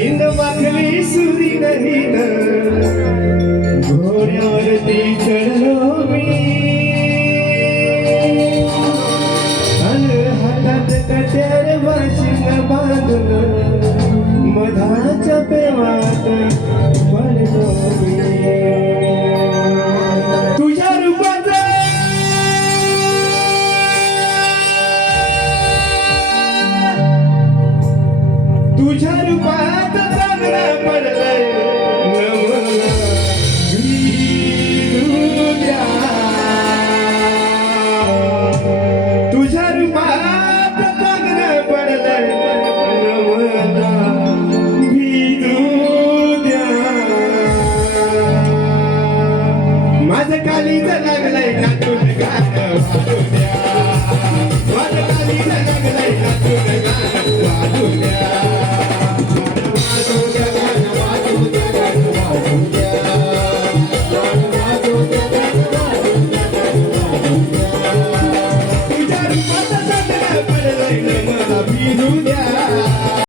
वाकली सुरी नहीं घोड्यावरती चढलो मी हातात कट्यार वाशिंग बांधून मधाच्या पेवात पडलो मी तुझ्या रूपाचा तुझ्या रूपात चांगला पडलंय तुझ्या रूपात चांगलं पडलंय माझं कालीच लागलंय नातून गाणं वाजू द्या माझं कालीच लागलंय नातून गाणं वाजू द्या तुझ्या रूपात चांगलं पडलंय